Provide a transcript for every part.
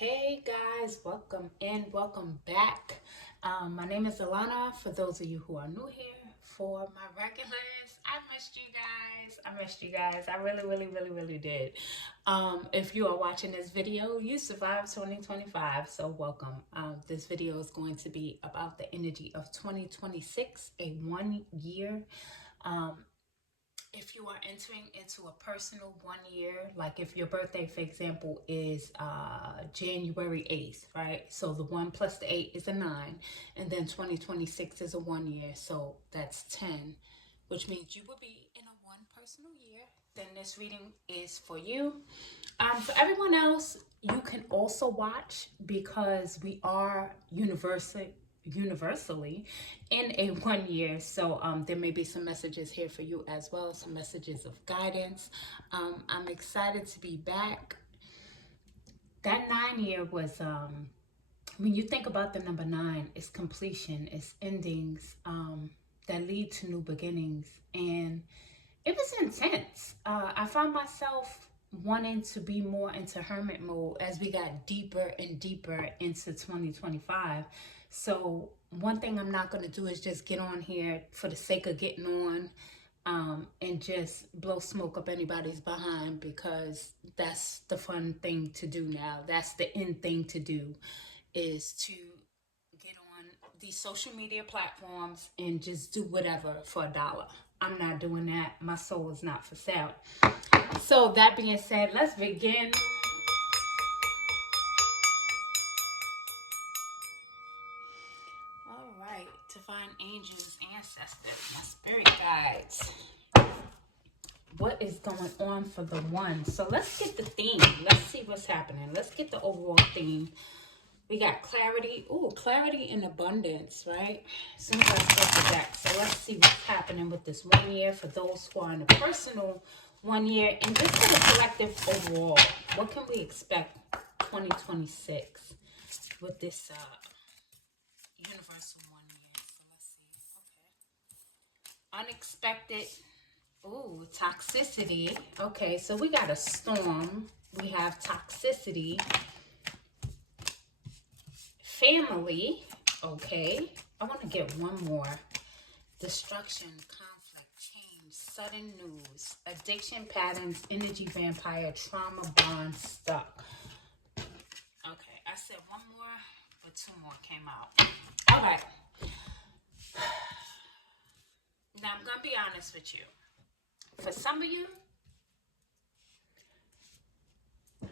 Hey guys, welcome in, welcome back. My name is Alana. For those of you who are new here, for my regulars, I missed you guys. I really did. If you are watching this video, you survived 2025, so welcome. This video is going to be about the energy of 2026, a 1 year. Um, if you are entering into a personal 1 year, like if your birthday, for example, is January 8th, right? So the 1 plus the 8 is a 9, and then 2026 is a 1 year, so that's 10, which means you will be in a one personal year. Then this reading is for you. For everyone else, you can also watch because we are universally in a 1 year, so there may be some messages here for you as well, some messages of guidance. I'm excited to be back. That 9 year was when you think about the number 9, it's completion, it's endings that lead to new beginnings, and it was intense. I found myself wanting to be more into hermit mode as we got deeper and deeper into 2025. So one thing I'm not going to do is just get on here for the sake of getting on, and just blow smoke up anybody's behind, because that's the fun thing to do now. That's the end thing to do, is to get on these social media platforms and just do whatever for $1. I'm not doing that. My soul is not for sale. So that being said, let's begin. All right, divine angels, ancestors, my spirit guides. What is going on for the one? So let's get the theme. Let's see what's happening. Let's get the overall theme. We got clarity. Ooh, clarity and abundance, right? As soon as I start the deck. So let's see what's happening with this 1 year for those who are in a personal 1 year, and just for the collective overall. What can we expect 2026 with this universal 1 year? So let's see. Okay. Unexpected. Ooh, toxicity. Okay, so we got a storm. We have toxicity. Family. Okay. I want to get one more. Destruction, conflict, change, sudden news, addiction patterns, energy vampire, trauma, bond, stuck. Okay, I said one more, but two more came out. All right. Now, I'm going to be honest with you. For some of you,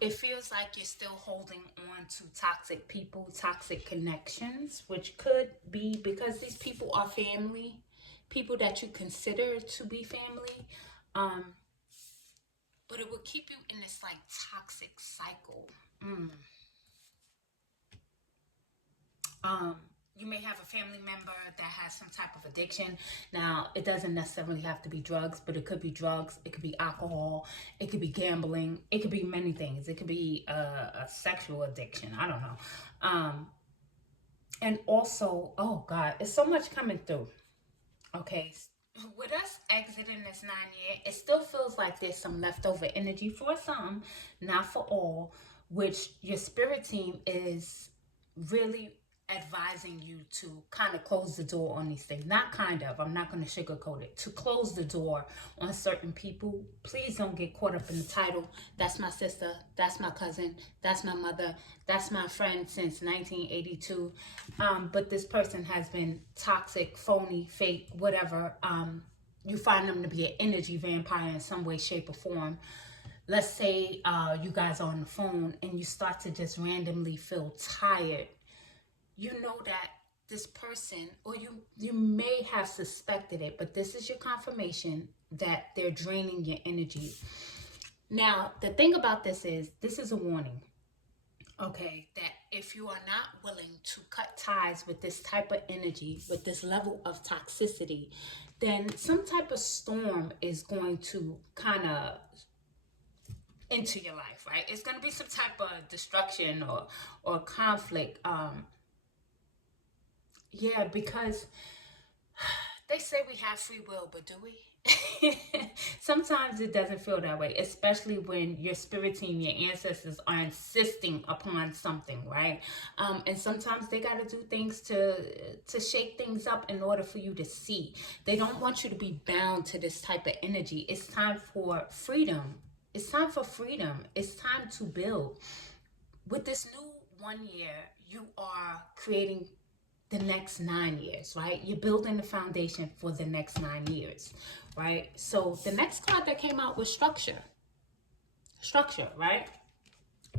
it feels like you're still holding on to toxic people, toxic connections, which could be because these people are family, people that you consider to be family. But it will keep you in this like toxic cycle. You may have a family member that has some type of addiction. Now, it doesn't necessarily have to be drugs, but it could be drugs, it could be alcohol, it could be gambling, it could be many things. It could be a sexual addiction. I don't know. And also, oh God, it's so much coming through. Okay, with us exiting this 9 year, it still feels like there's some leftover energy for some, not for all, which your spirit team is really advising you to kind of close the door on these things. Not kind of, I'm not going to sugarcoat it. To close the door on certain people. Please don't get caught up in the title. That's my sister, that's my cousin, that's my mother, that's my friend since 1982. But this person has been toxic, phony, fake, whatever. You find them to be an energy vampire in some way, shape, or form. Let's say you guys are on the phone and you start to just randomly feel tired. You know that this person, or you may have suspected it, but this is your confirmation that they're draining your energy. Now, the thing about this is a warning, okay, that if you are not willing to cut ties with this type of energy, with this level of toxicity, then some type of storm is going to kind of into your life, right? It's going to be some type of destruction or conflict. Yeah, because they say we have free will, but do we? Sometimes it doesn't feel that way, especially when your spirit team, your ancestors are insisting upon something, right? And sometimes they got to do things to shake things up in order for you to see. They don't want you to be bound to this type of energy. It's time for freedom. It's time for freedom. It's time to build. With this new 1 year, you are creating the next 9 years, right? You're building the foundation for the next 9 years, right? So the next card that came out was structure. Structure, right?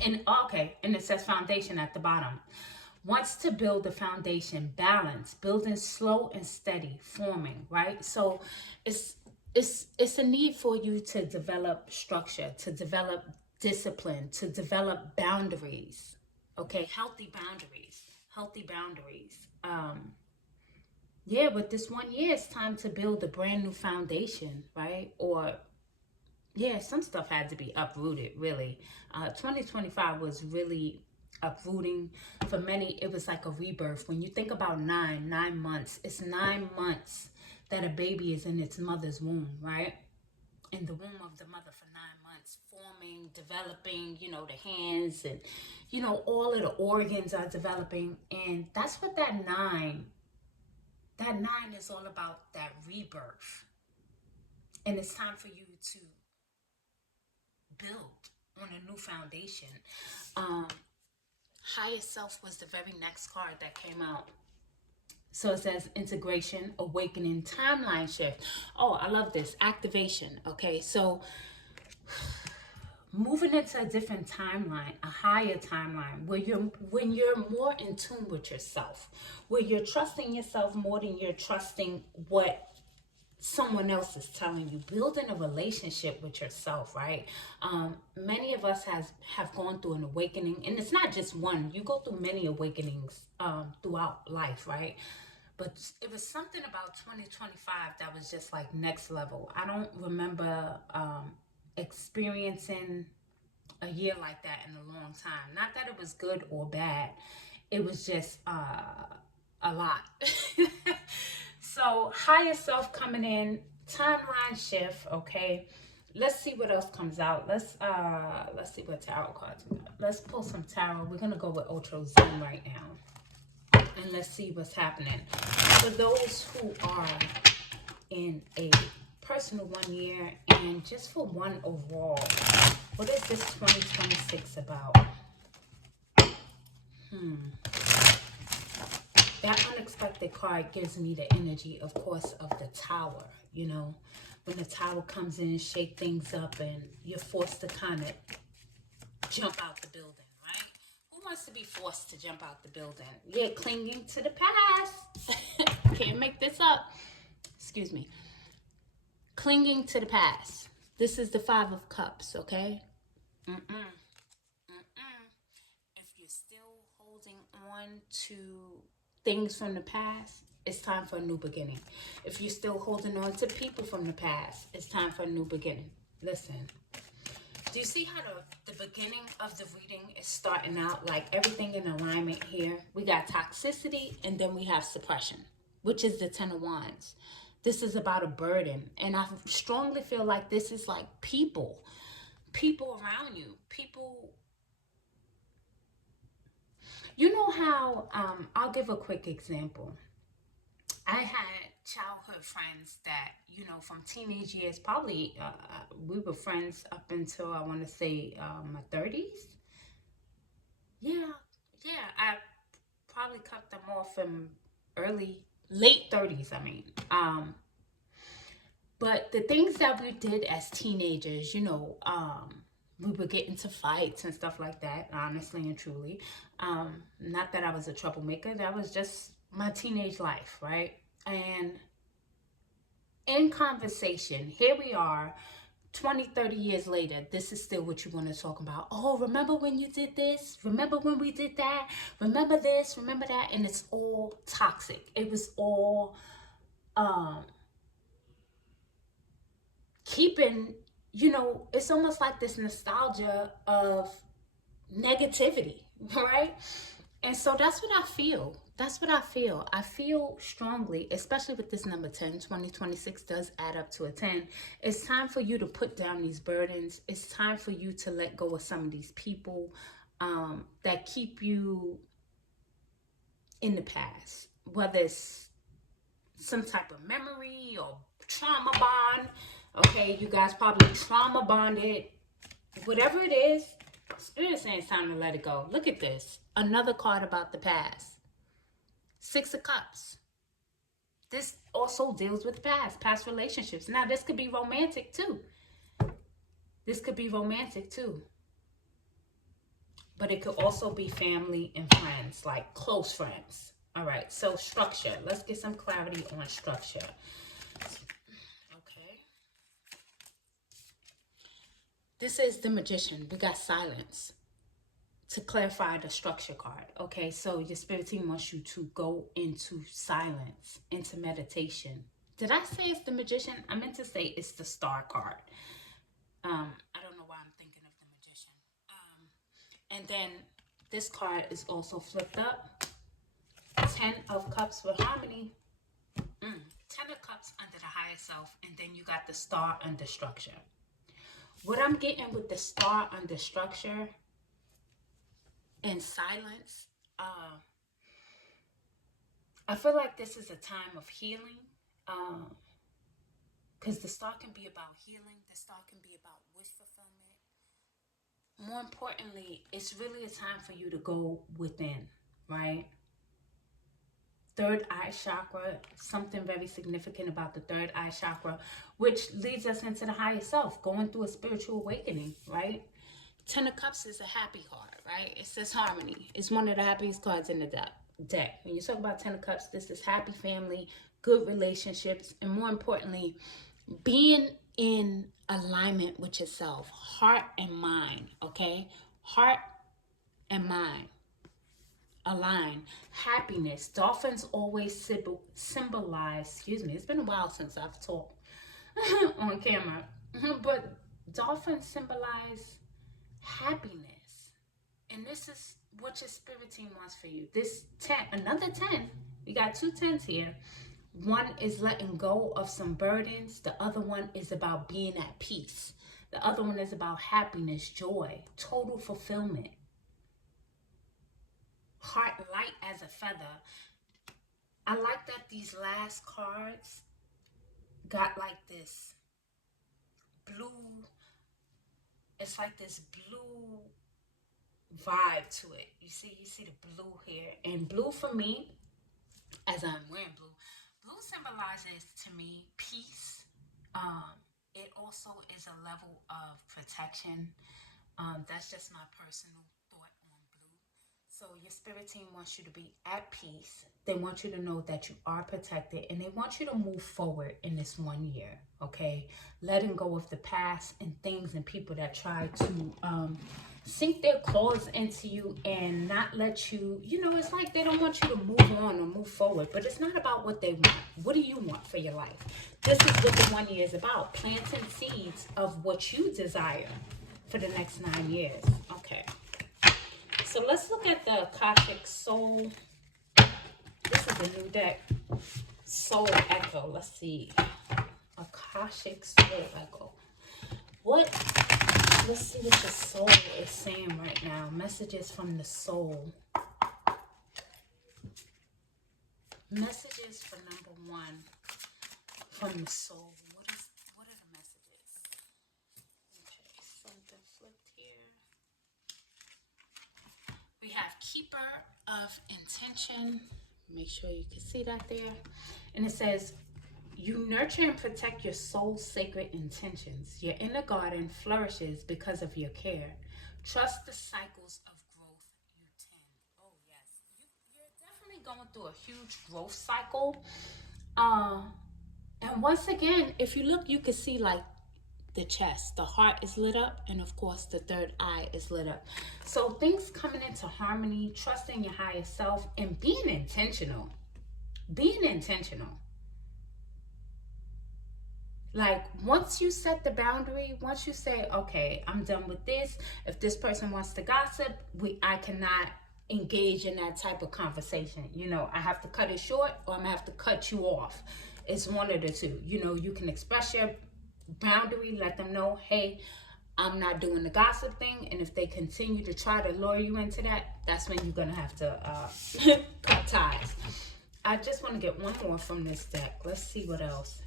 And okay, and it says foundation at the bottom. Wants to build the foundation, balance, building slow and steady, forming, right? So it's a need for you to develop structure, to develop discipline, to develop boundaries. Okay, healthy boundaries. Healthy boundaries. Yeah, but this 1 year, it's time to build a brand new foundation, right? Or yeah, some stuff had to be uprooted, really. 2025 was really uprooting. For many, it was like a rebirth. When you think about 9 months, it's 9 months that a baby is in its mother's womb, right? In the womb of the mother for 9 months, forming, developing, the hands and, all of the organs are developing. And that's what that nine is all about, that rebirth. And it's time for you to build on a new foundation. Um, Higher self was the very next card that came out. So it says integration, awakening, timeline shift. Oh, I love this. Activation. Okay, so moving into a different timeline, a higher timeline, where when you're more in tune with yourself, where you're trusting yourself more than you're trusting what someone else is telling you, building a relationship with yourself, right? Many of us have gone through an awakening, and it's not just one. You go through many awakenings throughout life, right? But it was something about 2025 that was just like next level. I don't remember experiencing a year like that in a long time. Not that it was good or bad, it was just a lot. So higher self coming in, timeline shift. Okay, let's see what else comes out. Let's see what tarot cards we got. Let's pull some tarot. We're gonna go with Ultra Zoom right now, and let's see what's happening for those who are in a personal 1 year and just for one overall. What is this 2026 about? That unexpected card gives me the energy, of course, of the tower. When the tower comes in, shake things up, and you're forced to kind of jump out the building, right? Who wants to be forced to jump out the building? Yeah, clinging to the past. Can't make this up. Excuse me. Clinging to the past. This is the Five of Cups, okay? If you're still holding on to things from the past, it's time for a new beginning. If you're still holding on to people from the past, it's time for a new beginning. Listen, do you see how the beginning of the reading is starting out like everything in alignment here? We got toxicity, and then we have suppression, which is the Ten of Wands. This is about a burden, and I strongly feel like this is like people around you, people. You know how, I'll give a quick example. I had childhood friends that, from teenage years, probably we were friends up until I want to say my 30s. Yeah, I probably cut them off in late 30s, I mean. But the things that we did as teenagers, we would get into fights and stuff like that, honestly and truly. Not that I was a troublemaker, that was just my teenage life, right? And in conversation, here we are, 20, 30 years later, this is still what you want to talk about. Oh, remember when you did this? Remember when we did that? Remember this? Remember that? And it's all toxic. It was all keeping, it's almost like this nostalgia of negativity, right? And so that's what I feel. That's what I feel. I feel strongly, especially with this number 10. 2026 does add up to a 10. It's time for you to put down these burdens. It's time for you to let go of some of these people that keep you in the past, whether it's some type of memory or trauma bond. Okay, you guys probably trauma bonded. Whatever it is, Spirit is saying it's time to let it go. Look at this. Another card about the past. Six of Cups. This also deals with past relationships. Now, this could be romantic too. This could be romantic too. But it could also be family and friends, like close friends. All right, so structure. Let's get some clarity on structure. Okay. This is the Magician. We got silence to clarify the structure card. Okay, so your spirit team wants you to go into silence, into meditation. Did I say it's the Magician? I meant to say it's the Star card. I don't know why I'm thinking of the Magician. And then this card is also flipped up. 10 of Cups with harmony. 10 of Cups under the higher self. And then you got the Star under structure. What I'm getting with the Star under structure and silence, I feel like this is a time of healing. Because the Star can be about healing. The Star can be about wish fulfillment. More importantly, it's really a time for you to go within, right? Third eye chakra, something very significant about the third eye chakra, which leads us into the higher self, going through a spiritual awakening, right? 10 of Cups is a happy card, right? It says harmony. It's one of the happiest cards in the deck. When you talk about 10 of Cups, this is happy family, good relationships, and more importantly, being in alignment with yourself, heart and mind, okay? Heart and mind. Align. Happiness. Dolphins always symbolize, it's been a while since I've talked on camera, but dolphins symbolize happiness. And this is what your spirit team wants for you. This 10, another 10, we got two 10s here. One is letting go of some burdens. The other one is about being at peace. The other one is about happiness, joy, total fulfillment. Heart light as a feather. I like that these last cards got like this blue, it's like this blue vibe to it. You see the blue here. And blue for me, as I'm wearing blue, blue symbolizes to me peace. It also is a level of protection. That's just my personal thought on blue. So your spirit team wants you to be at peace. They want you to know that you are protected, and they want you to move forward in this 1 year, okay? Letting go of the past and things and people that try to sink their claws into you and not let you, it's like they don't want you to move on or move forward, but it's not about what they want. What do you want for your life? This is what the 1 year is about, planting seeds of what you desire for the next 9 years. Okay. So let's look at the Akashic Soul. This is a new deck. Soul Echo. Let's see. Akashic Soul Echo. Let's see what the soul is saying right now. Messages from the soul. Messages for number 1 from the soul. What are the messages? Okay, something flipped here. We have Keeper of Intention. Make sure you can see that there. And it says, you nurture and protect your soul's sacred intentions. Your inner garden flourishes because of your care. Trust the cycles of growth you tend. Oh, yes. You're definitely going through a huge growth cycle. And once again, if you look, you can see like the chest, the heart is lit up, and of course the third eye is lit up. So things coming into harmony, trusting your higher self, and being intentional. Like once you set the boundary, once you say, okay, I'm done with this. If this person wants to gossip, I cannot engage in that type of conversation. You know, I have to cut it short or I'm gonna have to cut you off. It's one of the two. You know, you can express your boundary, let them know, hey, I'm not doing the gossip thing. And if they continue to try to lure you into that, that's when you're gonna have to cut ties. I just want to get one more from this deck. Let's see what else.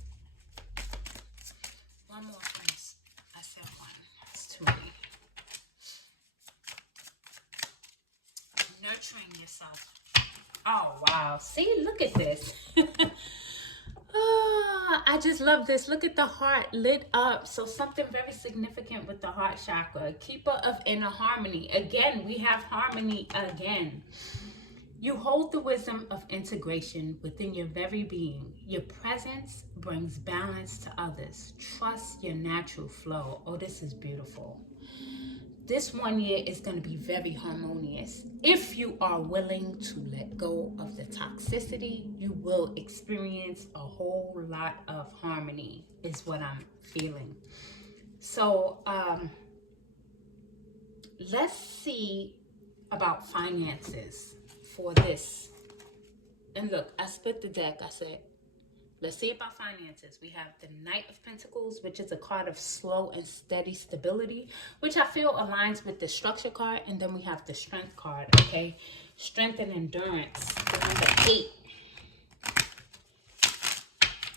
One more from this. I said one. That's too many. Nurturing yourself. Oh, wow. See, look at this. Oh, I just love this. Look at the heart lit up. So something very significant with the heart chakra. Keeper of inner harmony. Again, we have harmony again. You hold the wisdom of integration within your very being. Your presence brings balance to others. Trust your natural flow. Oh, this is beautiful. This 1 year is going to be very harmonious. If you are willing to let go of the toxicity, you will experience a whole lot of harmony, is what I'm feeling. So, let's see about finances for this. And look, I split the deck. I said, let's see about finances. We have the Knight of Pentacles, which is a card of slow and steady stability, which I feel aligns with the Structure card. And then we have the Strength card, okay? Strength and endurance. The 8.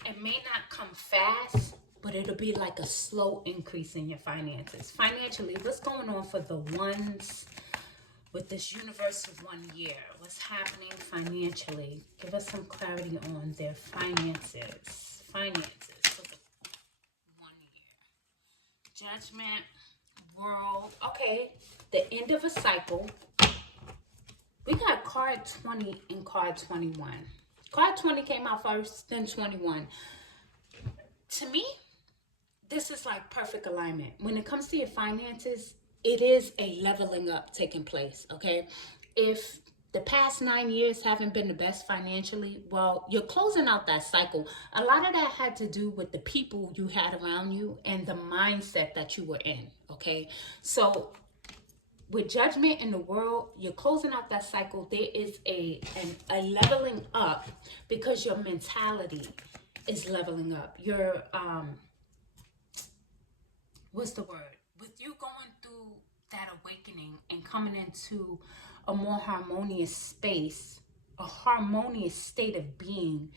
It may not come fast, but it'll be like a slow increase in your finances. Financially, what's going on for the ones with this universe of 1 year? What's happening financially? Give us some clarity on their finances. Finances for the 1 year. Judgment, World. Okay, the end of a cycle. We got card 20 and card 21. Card 20 came out first, then 21. To me, this is like perfect alignment. When it comes to your finances, it is a leveling up taking place, okay? If the past 9 years haven't been the best financially, well, you're closing out that cycle. A lot of that had to do with the people you had around you and the mindset that you were in, okay? So with Judgment in the World, you're closing out that cycle. There is a leveling up because your mentality is leveling up. Your, what's the word? With you going through that awakening and coming into a more harmonious space, a harmonious state of being,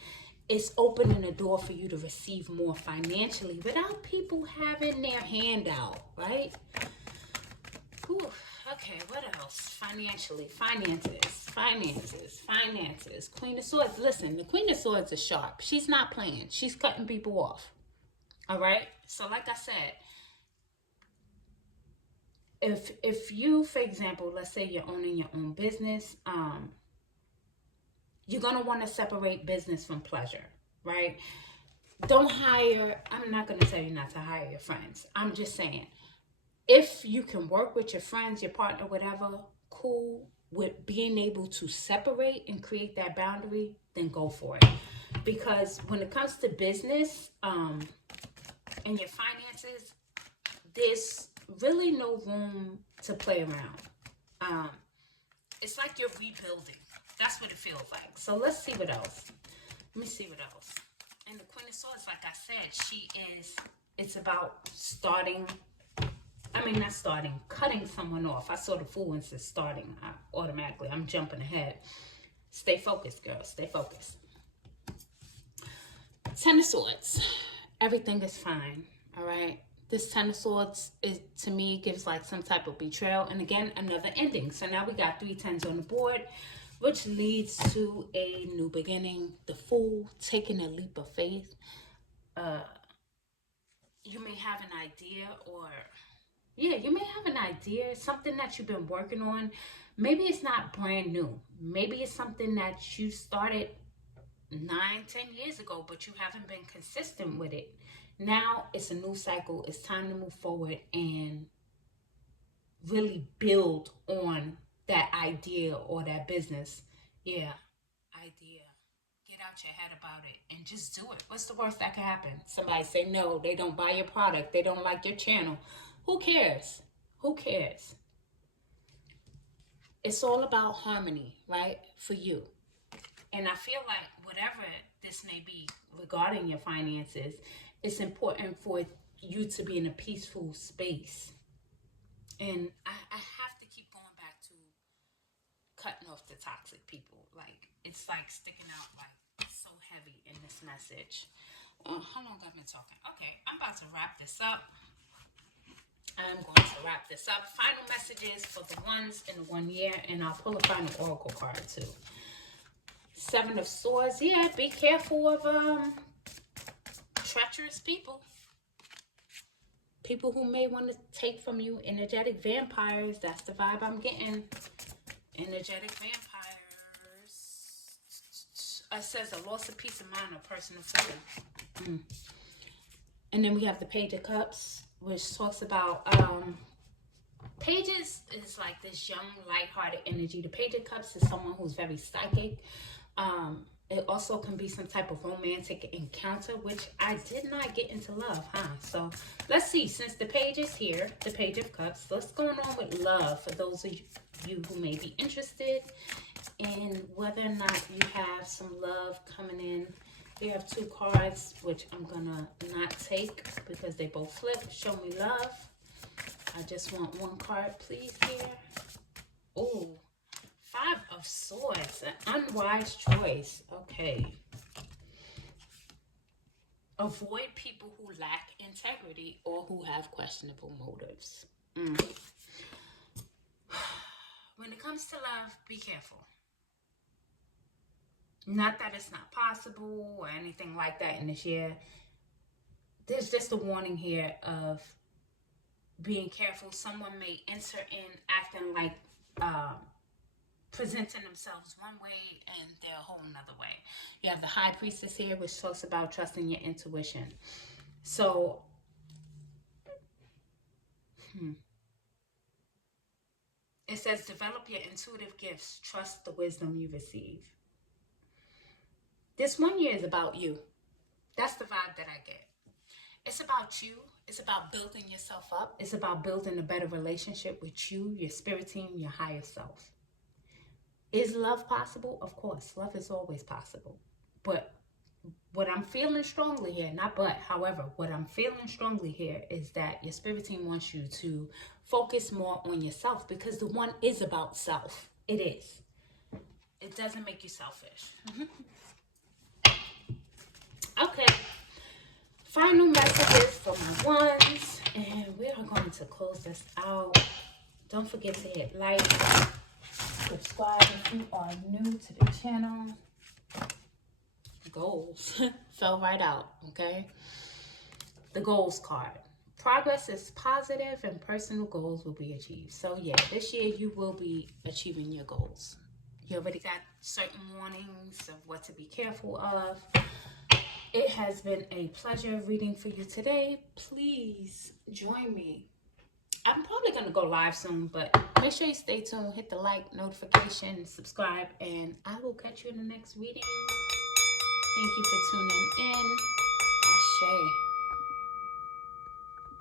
is opening the door for you to receive more financially without people having their hand out, right? Whew. Okay, what else? Financially, finances. Queen of Swords. Listen, the Queen of Swords is sharp. She's not playing. She's cutting people off. All right? So like I said, if you, for example, let's say you're owning your own business, you're going to want to separate business from pleasure, right? Don't hire, I'm not going to tell you not to hire your friends. I'm just saying, if you can work with your friends, your partner, whatever, cool, with being able to separate and create that boundary, then go for it. Because when it comes to business and your finances, there's really no room to play around. It's like you're rebuilding. That's what it feels like. So let's see what else. Let me see what else. And the Queen of Swords, like I said, it's about cutting someone off. I saw the Fool and said starting automatically. I'm jumping ahead. Stay focused, girl. Stay focused. 10 of Swords. Everything is fine. All right. This 10 of Swords, to me, gives like some type of betrayal. And again, another ending. So now we got 3 10s on the board, which leads to a new beginning. The Fool, taking a leap of faith. You may have an idea you may have an idea, something that you've been working on. Maybe it's not brand new. Maybe it's something that you started 9-10 years ago, but you haven't been consistent with it. Now it's a new cycle. It's time to move forward and really build on that idea or that business. Yeah, idea. Get out your head about it and just do it. What's the worst that could happen? Somebody say no, they don't buy your product, they don't like your channel. Who cares? Who cares? it's all about harmony, right? For you. And I feel like whatever this may be regarding your finances, it's important for you to be in a peaceful space. And I have to keep going back to cutting off the toxic people. Like, it's like sticking out like so heavy in this message. How long have I been talking? Okay, I'm about to wrap this up. I'm going to wrap this up. Final messages for the ones in 1 year, and I'll pull a final oracle card too. 7 of Swords. Yeah, be careful of treacherous people. People who may want to take from you. Energetic vampires. That's the vibe I'm getting. Energetic vampires. It says a loss of peace of mind or personal freedom. And then we have the Page of Cups, which talks about Pages is like this young, lighthearted energy. The Page of Cups is someone who's very psychic. It also can be some type of romantic encounter, which I did not get into love, huh? So let's see. Since the Page is here, the Page of Cups, what's going on with love for those of you who may be interested in whether or not you have some love coming in. We have 2 cards, which I'm gonna not take because they both flip. Show me love. I just want 1 card, please, here. Oh, 5 of Swords, an unwise choice. Okay. Avoid people who lack integrity or who have questionable motives. When it comes to love, be careful. Not that it's not possible or anything like that in this year. There's just a warning here of being careful. Someone may enter in acting like presenting themselves one way and they're a whole nother way. You have the High Priestess here, which talks about trusting your intuition. So, it says develop your intuitive gifts. Trust the wisdom you receive. This 1 year is about you. That's the vibe that I get. It's about you. It's about building yourself up. It's about building a better relationship with you, your spirit team, your higher self. Is love possible? Of course. Love is always possible. But what I'm feeling strongly here, however, what I'm feeling strongly here is that your spirit team wants you to focus more on yourself, because the 1 is about self. It is. It doesn't make you selfish. Okay, final messages for my ones, and we are going to close this out. Don't forget to hit like, subscribe if you are new to the channel. Goals fell right out, okay? The goals card. Progress is positive and personal goals will be achieved. So yeah, this year you will be achieving your goals. You already got certain warnings of what to be careful of. It has been a pleasure reading for you today. Please join me. I'm probably going to go live soon, but make sure you stay tuned. Hit the like, notification, subscribe, and I will catch you in the next reading. Thank you for tuning in. Ashe.